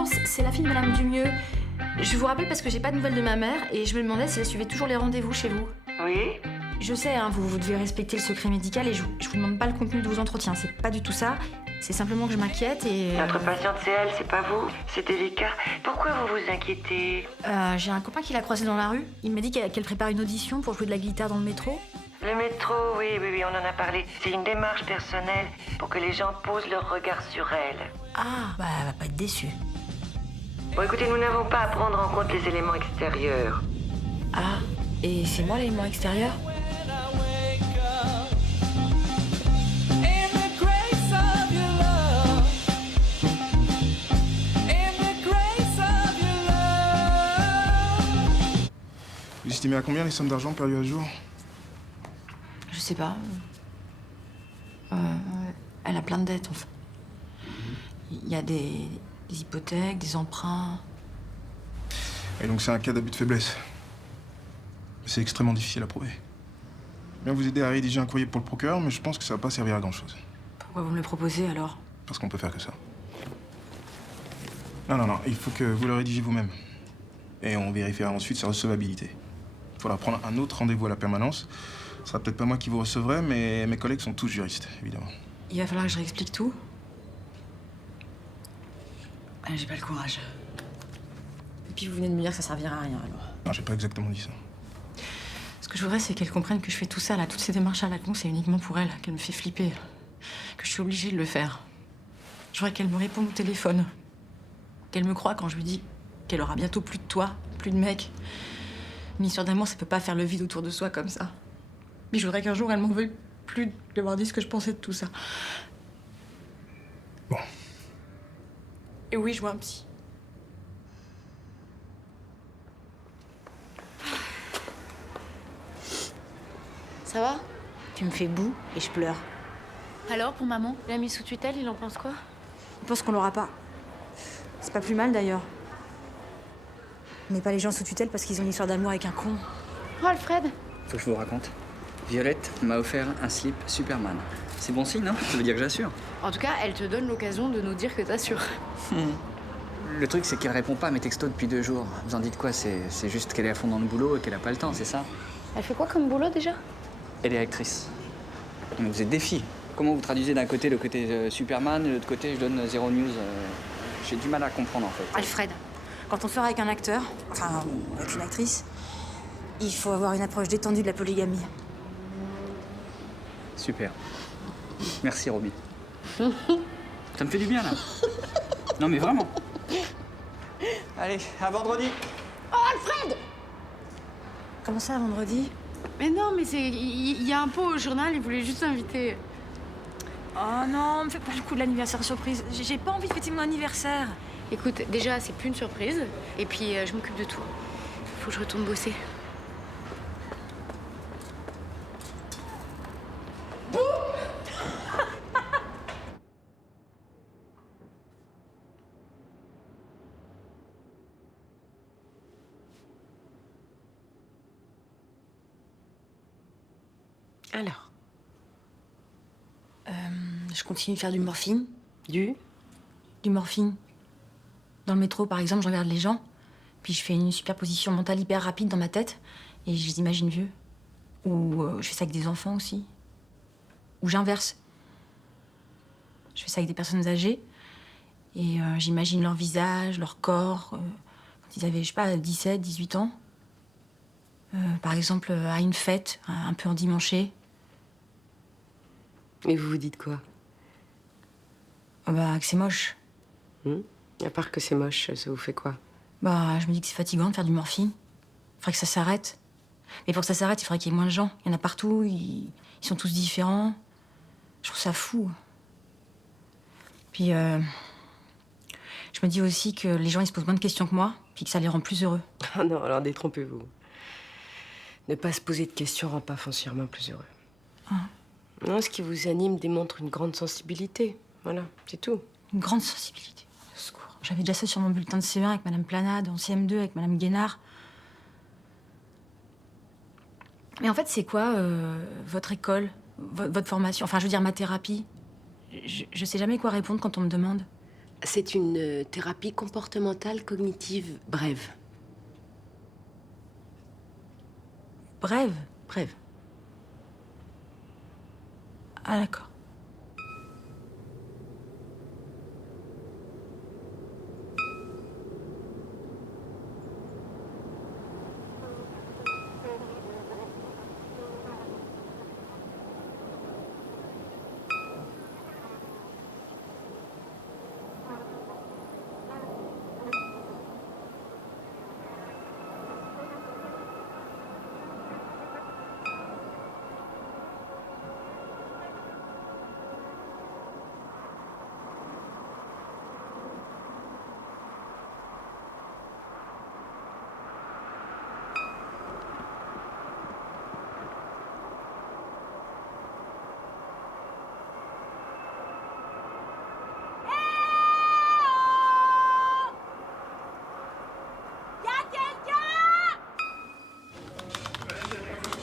bonjour, c'est la fille de Madame Dumieux. Je vous rappelle parce que j'ai pas de nouvelles de ma mère et je me demandais si elle suivait toujours les rendez-vous chez vous. Oui? Je sais, hein, vous devez respecter le secret médical et je vous demande pas le contenu de vos entretiens, c'est pas du tout ça. C'est simplement que je m'inquiète et... Notre patiente, c'est elle, c'est pas vous. C'est délicat. Pourquoi vous vous inquiétez? J'ai un copain qui l'a croisée dans la rue. Il m'a dit qu'elle prépare une audition pour jouer de la guitare dans le métro. Le métro, oui, on en a parlé. C'est une démarche personnelle pour que les gens posent leur regard sur elle. Ah, bah elle va pas être déçue. Bon, écoutez, nous n'avons pas à prendre en compte les éléments extérieurs. Ah, et c'est moi l'élément extérieur? Vous estimez à combien les sommes d'argent perdues à jour? Je sais pas. Elle a plein de dettes, enfin. Il y a des hypothèques, des emprunts. Et donc c'est un cas d'abus de faiblesse. C'est extrêmement difficile à prouver. Je vais bien vous aider à rédiger un courrier pour le procureur, mais je pense que ça va pas servir à grand-chose. Pourquoi vous me le proposez, alors? Parce qu'on peut faire que ça. Non, il faut que vous le rédigiez vous-même. Et on vérifiera ensuite sa recevabilité. Il faudra prendre un autre rendez-vous à la permanence. Ce sera peut-être pas moi qui vous recevrai, mais mes collègues sont tous juristes, évidemment. Il va falloir que je réexplique tout. Ah, j'ai pas le courage. Et puis vous venez de me dire que ça servira à rien, alors. Non, j'ai pas exactement dit ça. Ce que je voudrais, c'est qu'elle comprenne que je fais tout ça, là, toutes ces démarches à la con, c'est uniquement pour elle, qu'elle me fait flipper. Que je suis obligée de le faire. Je voudrais qu'elle me réponde au téléphone. Qu'elle me croie quand je lui dis qu'elle aura bientôt plus de toi, plus de mec. Une histoire d'amour, ça peut pas faire le vide autour de soi comme ça. Mais je voudrais qu'un jour, elle m'en veuille plus d'avoir dit ce que je pensais de tout ça. Bon. Et oui, je vois un psy. Ça va? Tu me fais boue et je pleure. Alors, pour maman? Il l'a mis sous tutelle, il en pense quoi? Je pense qu'on l'aura pas. C'est pas plus mal d'ailleurs. On met pas les gens sous tutelle parce qu'ils ont une histoire d'amour avec un con. Oh, Alfred! Faut que je vous raconte. Violette m'a offert un slip Superman. C'est bon signe, non? Ça veut dire que j'assure. En tout cas, elle te donne l'occasion de nous dire que t'assures. Le truc, c'est qu'elle répond pas à mes textos depuis 2 jours. Vous en dites quoi? C'est juste qu'elle est à fond dans le boulot et qu'elle a pas le temps, c'est ça? Elle fait quoi comme boulot déjà? Elle est actrice. Mais vous êtes des filles. Comment vous traduisez d'un côté le côté Superman, de l'autre côté je donne zéro news? J'ai du mal à comprendre en fait. Alfred, quand on sort avec un acteur, enfin avec une actrice, il faut avoir une approche détendue de la polygamie. Super. Merci Roby. Ça me fait du bien là. Non mais vraiment. Allez, à vendredi. Oh, Alfred! Comment ça, vendredi? Mais non, mais c'est... Il y a un pot au journal, il voulait juste t'inviter. Oh non, me fais pas le coup de l'anniversaire surprise. J'ai pas envie de fêter mon anniversaire. Écoute, déjà, c'est plus une surprise. Et puis, je m'occupe de tout. Faut que je retourne bosser. Alors, je continue de faire du morphine. Du morphine. Dans le métro, par exemple, je regarde les gens, puis je fais une superposition mentale hyper rapide dans ma tête, et je les imagine vieux. Ou je fais ça avec des enfants aussi. Ou j'inverse. Je fais ça avec des personnes âgées, et j'imagine leur visage, leur corps, quand ils avaient, je sais pas, 17, 18 ans. Par exemple, à une fête, un peu endimanchée. Et vous vous dites quoi? Bah, que c'est moche. À part que c'est moche, ça vous fait quoi? Bah, je me dis que c'est fatigant de faire du morphine. Faudrait que ça s'arrête. Mais pour que ça s'arrête, il faudrait qu'il y ait moins de gens. Il y en a partout, ils sont tous différents. Je trouve ça fou. Puis, je me dis aussi que les gens, ils se posent moins de questions que moi, puis que ça les rend plus heureux. Ah non, alors détrompez-vous. Ne pas se poser de questions rend pas foncièrement plus heureux. Ah. Non, ce qui vous anime démontre une grande sensibilité. Voilà, c'est tout. Une grande sensibilité. Au secours. J'avais déjà ça sur mon bulletin de CE1 avec Madame Planade, en CM2 avec Madame Guénard. Mais en fait, c'est quoi votre école, votre formation? Enfin, je veux dire, ma thérapie. Je sais jamais quoi répondre quand on me demande. C'est une thérapie comportementale cognitive brève. Brève, brève. Ah d'accord.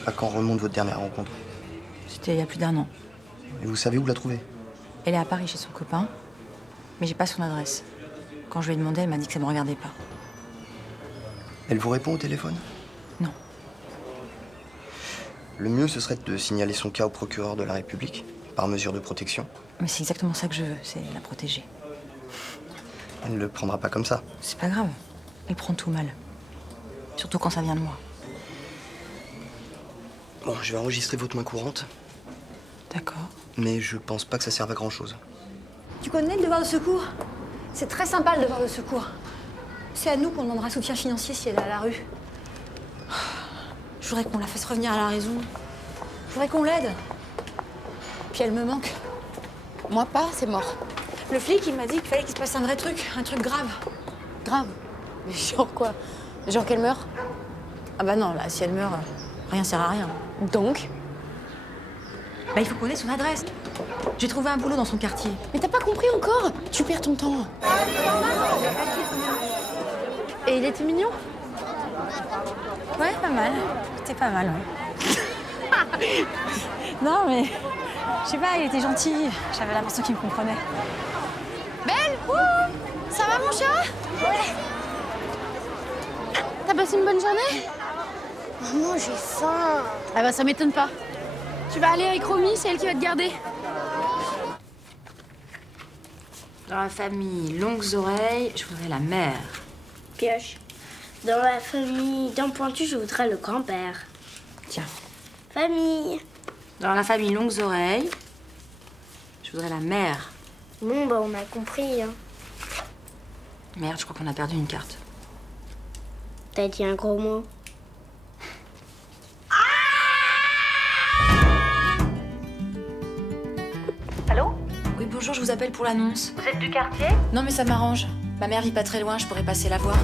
À quand remonte votre dernière rencontre? C'était il y a plus d'1 an. Et vous savez où la trouver? Elle est à Paris chez son copain, mais j'ai pas son adresse. Quand je lui ai demandé, elle m'a dit que ça me regardait pas. Elle vous répond au téléphone? Non. Le mieux, ce serait de signaler son cas au procureur de la République, par mesure de protection. Mais c'est exactement ça que je veux, c'est la protéger. Elle ne le prendra pas comme ça. C'est pas grave. Elle prend tout mal. Surtout quand ça vient de moi. Bon, je vais enregistrer votre main courante, D'accord. mais je pense pas que ça serve à grand chose. Tu connais le devoir de secours? C'est très sympa le devoir de secours. C'est à nous qu'on demandera soutien financier si elle est à la rue. Je voudrais qu'on la fasse revenir à la raison. Je voudrais qu'on l'aide. Puis elle me manque. Moi pas, c'est mort. Le flic, il m'a dit qu'il fallait qu'il se passe un vrai truc, un truc grave. Grave. Mais genre quoi? Genre qu'elle meurt? Ah bah non, là, si elle meurt, rien sert à rien. Donc? Bah il faut qu'on ait son adresse. J'ai trouvé un boulot dans son quartier. Mais t'as pas compris encore? Tu perds ton temps. Et il était mignon? Ouais, pas mal. C'était pas mal, ouais. Non, mais... Je sais pas, il était gentil. J'avais l'impression qu'il me comprenait. Belle! Ça va mon chat? Ouais. T'as passé une bonne journée? Maman, j'ai faim. Ah bah ça m'étonne pas. Tu vas aller avec Romy, c'est elle qui va te garder. Dans la famille Longues Oreilles, je voudrais la mère. Pioche. Dans la famille Dents Pointues, je voudrais le grand-père. Tiens. Famille. Dans la famille Longues Oreilles, je voudrais la mère. Bon, bah on a compris, hein. Merde, je crois qu'on a perdu une carte. T'as dit un gros mot. Allô? Oui, bonjour, je vous appelle pour l'annonce. Vous êtes du quartier? Non, mais ça m'arrange. Ma mère vit pas très loin, je pourrais passer la voir.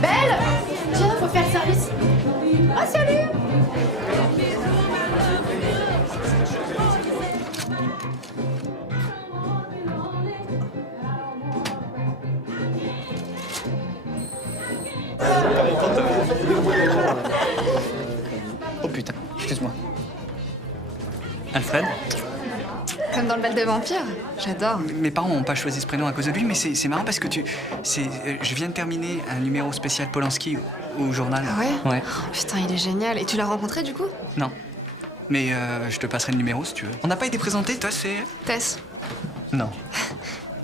Belle! Tiens, faut faire le service. Ah, salut! Oh putain, excuse-moi. Alfred? Comme dans le bal de vampire, j'adore. Mes parents n'ont pas choisi ce prénom à cause de lui, mais c'est marrant parce que je viens de terminer un numéro spécial Polanski au journal. Ah ouais? Ouais. Oh, putain, il est génial. Et tu l'as rencontré du coup? Non. Mais je te passerai le numéro si tu veux. On n'a pas été présentés, toi c'est... Tess. Non.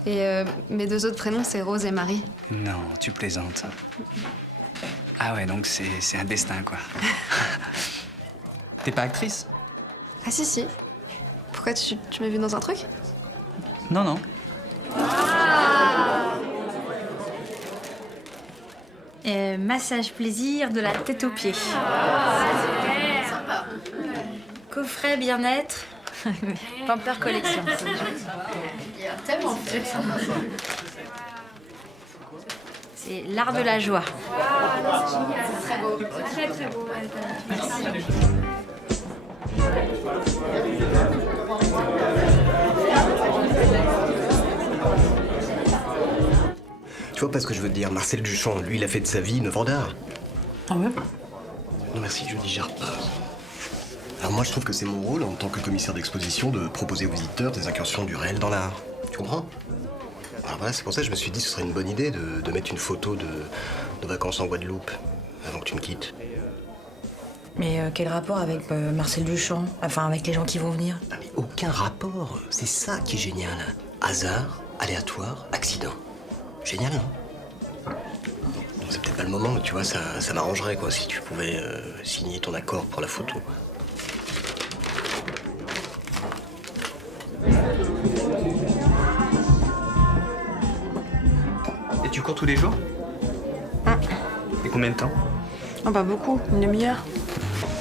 Et mes 2 autres prénoms, c'est Rose et Marie. Non, tu plaisantes. Ah ouais, donc c'est un destin, quoi. T'es pas actrice? Ah si. Pourquoi tu m'as vu dans un truc? Non, non. Massage plaisir de la tête aux pieds. Sympa. Coffret bien-être. Pamper collection. Il a tellement fait. C'est l'art de la joie. C'est très beau. C'est très beau. Tu vois pas ce que je veux te dire, Marcel Duchamp, lui, il a fait de sa vie une œuvre d'art. Ah ouais? Non merci, je digère pas. Alors moi, je trouve que c'est mon rôle, en tant que commissaire d'exposition, de proposer aux visiteurs des incursions du réel dans l'art. Tu comprends? Alors voilà, c'est pour ça que je me suis dit que ce serait une bonne idée de mettre une photo de vacances en Guadeloupe, avant que tu me quittes. Mais quel rapport avec Marcel Duchamp? Enfin, avec les gens qui vont venir? Ah, mais aucun rapport, c'est ça qui est génial. Hasard, aléatoire, accident. Génial, non? C'est peut-être pas le moment, mais tu vois, ça m'arrangerait, quoi, si tu pouvais signer ton accord pour la photo. Et tu cours tous les jours? Et combien de temps? Oh, pas beaucoup, une demi-heure.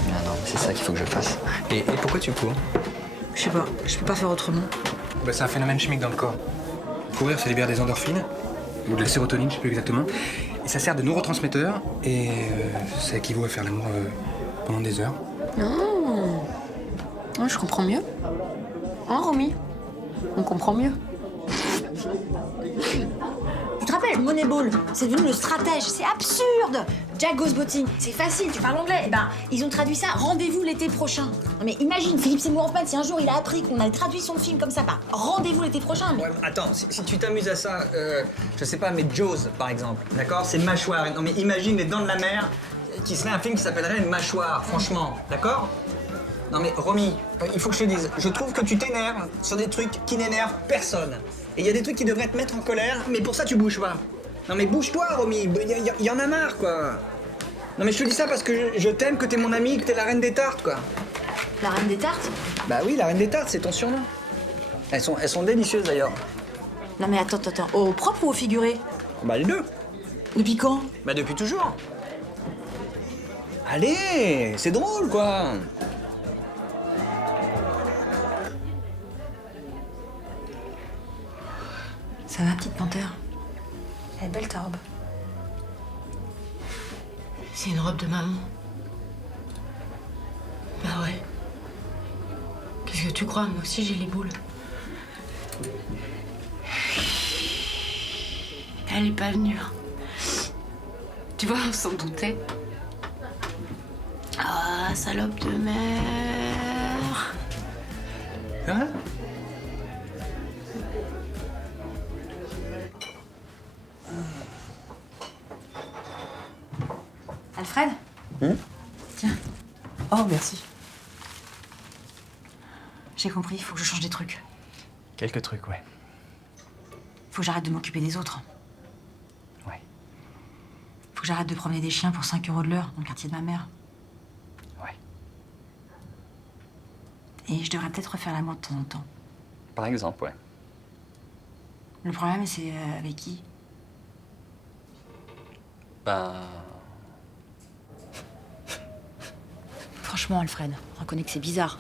Ah non, c'est ça qu'il faut que je fasse. Et pourquoi tu cours? Je sais pas, je peux pas faire autrement. Bah, c'est un phénomène chimique dans le corps. Courir, ça libère des endorphines, ou de la sérotonine, je sais plus exactement. Et ça sert de neurotransmetteur, et ça équivaut à faire l'amour pendant des heures. Oh, je comprends mieux. Hein, Romy? On comprend mieux. Tu te rappelles, Moneyball, c'est devenu le stratège. C'est absurde. Jack Goes Boating, c'est facile, tu parles anglais. Eh ben, ils ont traduit ça, rendez-vous l'été prochain. Non mais imagine, Philippe Seymour Hoffman, si un jour il a appris qu'on avait traduit son film comme ça, bah, rendez-vous l'été prochain. Mais... Ouais, attends, si tu t'amuses à ça, je sais pas, mais Jaws, par exemple, d'accord? C'est mâchoire. Non mais imagine Les Dents de la Mer, qui serait un film qui s'appellerait Mâchoire, franchement, d'accord? Non mais Romy, il faut que je te dise, je trouve que tu t'énerves sur des trucs qui n'énervent personne. Et il y a des trucs qui devraient te mettre en colère, mais pour ça tu bouges pas. Non mais bouge-toi, Romy, il y en a marre, quoi. Non mais je te dis ça parce que je t'aime, que t'es mon amie, que t'es la reine des tartes, quoi. La reine des tartes? Bah oui, la reine des tartes, c'est ton surnom. Elles sont délicieuses, d'ailleurs. Non mais attends, au propre ou au figuré? Bah les deux. Depuis quand? Bah depuis toujours. Allez, c'est drôle, quoi. Ça va, petite panthère? Elle est belle ta robe. C'est une robe de maman. Bah ouais. Qu'est-ce que tu crois? Moi aussi j'ai les boules. Elle est pas venue. Tu vois, on s'en doutait. Ah, salope de mère. Hein? Alfred? Tiens. Oh, merci. J'ai compris, il faut que je change des trucs. Quelques trucs, ouais. Faut que j'arrête de m'occuper des autres. Ouais. Faut que j'arrête de promener des chiens pour 5 € de l'heure dans le quartier de ma mère. Ouais. Et je devrais peut-être refaire l'amour de temps en temps. Par exemple, ouais. Le problème, c'est avec qui? Ben... Franchement, Alfred, reconnais que c'est bizarre.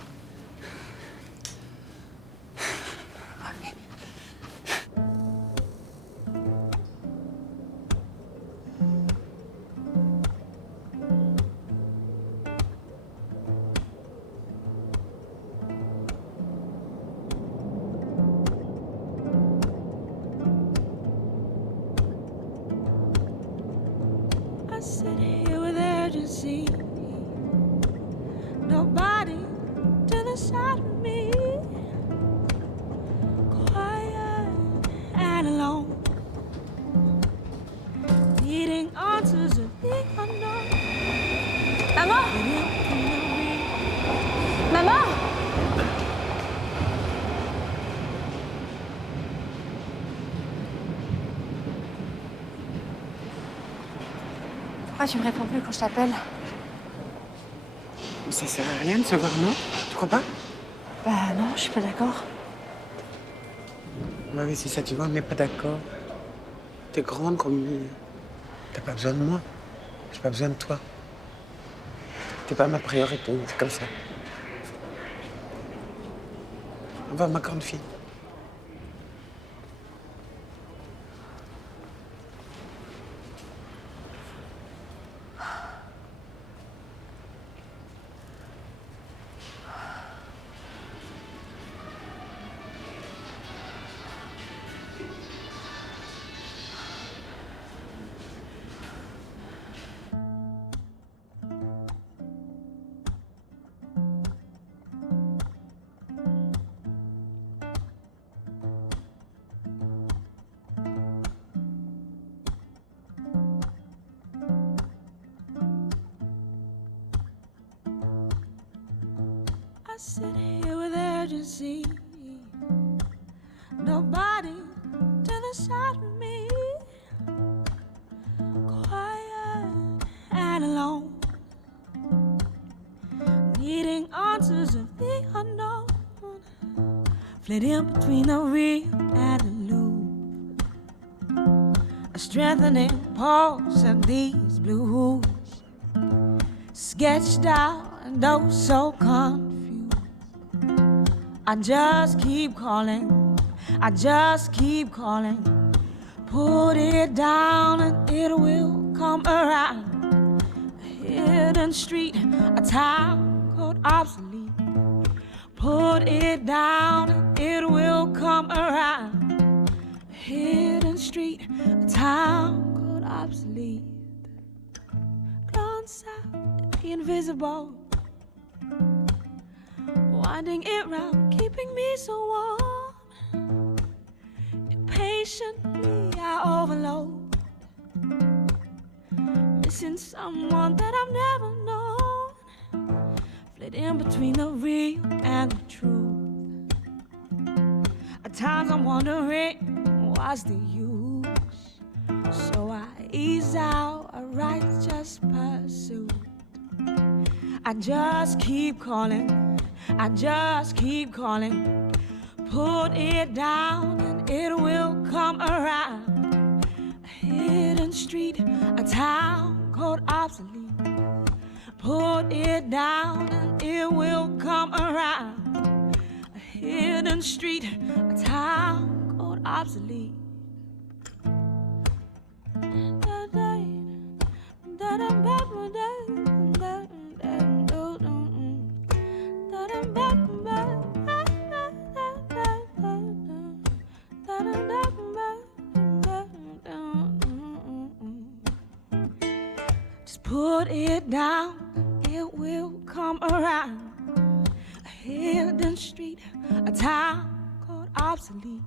I sit here with urgency. Nobody to the side of me. Quiet and alone. Needing answers of the unknown. Maman! Maman! Pourquoi tu me réponds plus quand je t'appelle? Ça sert à rien de se voir, non? Tu crois pas? Bah non, je suis pas d'accord. Ouais, mais c'est ça, tu vois, on n'est pas d'accord. T'es grande comme lui. T'as pas besoin de moi. J'ai pas besoin de toi. T'es pas ma priorité, c'est comme ça. On va, ma grande fille. I sit here with urgency. Nobody to the side of me. Quiet and alone. Needing answers of the unknown. Flitting between the real and the loop. A strengthening pulse of these blues. Sketched out and oh so confused. I just keep calling, I just keep calling. Put it down and it will come around. A hidden street, a town called obsolete. Put it down and it will come around. A hidden street, a town called obsolete. Glance out at the invisible. Winding it round, keeping me so warm. Impatiently I overload. Missing someone that I've never known. Flitting between the real and the truth. At times I'm wondering, what's the use? So I ease out a righteous pursuit. I just keep calling, I just keep calling. Put it down and it will come around. A hidden street, a town called obsolete. Put it down and it will come around. A hidden street, a town called obsolete. Just put it down, it will come around. A hidden street, a town called obsolete.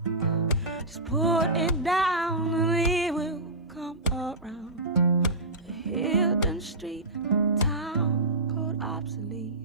Just put it down and it will come around. A hidden street, a town called obsolete.